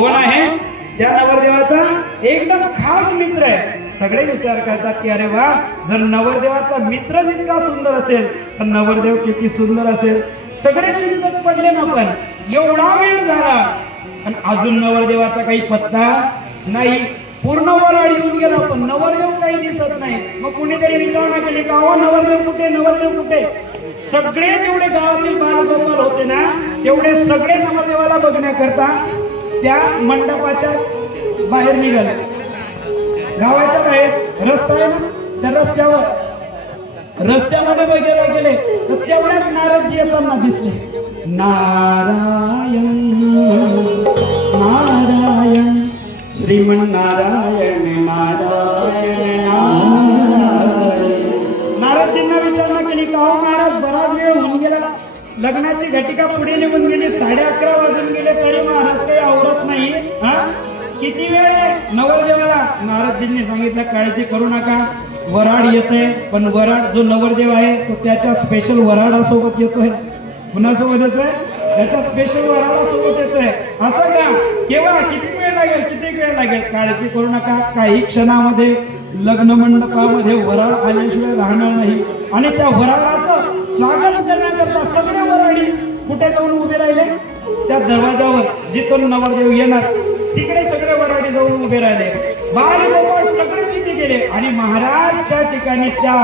कोण आहे? त्या नवरदेवाचा एकदम खास मित्र आहे. सगळे विचार करतात की अरे वा, जर नवरदेवाचा मित्रच इतका सुंदर असेल तर नवरदेव किती सुंदर असेल. सगळे चिंतेत पडले ना, पण एवढा वेळ झाला आणि अजून नवरदेवाचा काही पत्ता नाही. पूर्ण वराड येऊन गेला पण नवरदेव काही दिसत नाही. मग कुणीतरी विचारणा केली, गावा नवरदेव कुठे, नवरदेव कुठे? सगळे जेवढे गावातील बालगोपाल होते ना, तेवढे सगळे नवरदेवाला बघण्याकरता त्या मंडपाच्या बाहेर निघाले. गावाच्या बाहेर रस्ता आहे ना, त्या रस्त्यामध्ये बघायला गेले तर तेवढ्यात नारदजी येताना दिसले. नारायण नारायण श्रीमन्नारायण नारायण नारायण. नारदजींना विचारणा केली, का हो महाराज, बराच वेळ होऊन गेला, लग्नाची घटिका पुढे निघून गेली, 11:30 वाजून गेले तरी महाराज काही आवरत नाही. किती वेळ आहे नवरदेवाला? नारदजींनी सांगितलं, काळजी करू नका, वराड येते, पण वराड जो नवरदेव आहे तो त्याच्या स्पेशल वराडासोबत येतोय. कुणासोबत येतोय? त्याच्या स्पेशल वराडासोबत येतोय. असं का? केव्हा, किती वेळ लागेल, किती वेळ लागेल? काळजी करू नका, काही क्षणामध्ये लग्न मंडपामध्ये वराड आल्याशिवाय राहणार नाही. आणि त्या वराडाचं स्वागत करण्याकरता सगळे वराडी कुठे जाऊन उभे राहिले? त्या दरवाजावर, जिथून नवरदेव येणार तिकडे सगळे वराडी जाऊन उभे राहिले. बालगोपाल सगळे तिथे गेले आणि महाराज त्या ठिकाणी त्या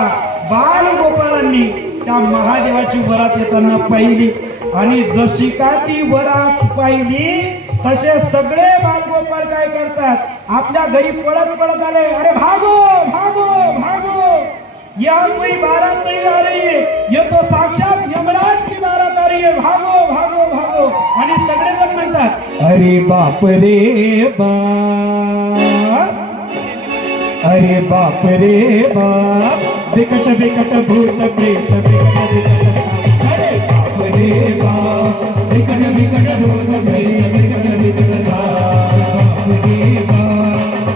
बालगोपालांनी त्या महादेवाची वरात येताना पाहिली. आणि जशी का ती वरात पाहिली तसे सगळे बालगोपाल काय करतात, आपल्या घरी पळत पळत आले. अरे भागो भागो भागो, यहाँ कोई बारात नहीं आ रही है, ये तो साक्षात यमराज की बारात आ रही है, भागो भागो भागो. आणि सगळे जण म्हणतात, अरे बाप रे बाप, अरे बाप रे बाप, बिकट बिकट भूत प्रेत, बिकट बिकट, अरे बाप रे बाप, बिकट बिकट भूत प्रेत, बिकट बिकट बाप रे बाप,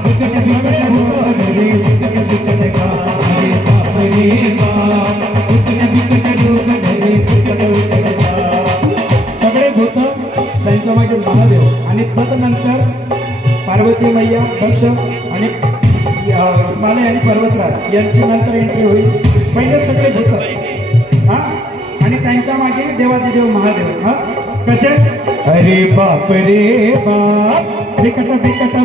बिकट बिकट भूत प्रेत, बिकट बिकट अरे बाप रे बाप, बिकट बिकट भूत प्रेत, बिकट बिकट. सगळे भूत त्यांच्या मागे महादेव आणि तदनंतर पार्वती मैया, दक्ष आणि हिमालय आणि पर्वतराज यांची नंतर एंट्री होईल. पहिले सगळे भूत आणि त्यांच्या मागे देवादिदेव महादेव. कसे? अरे बाप रे बाप, बिकट बिकट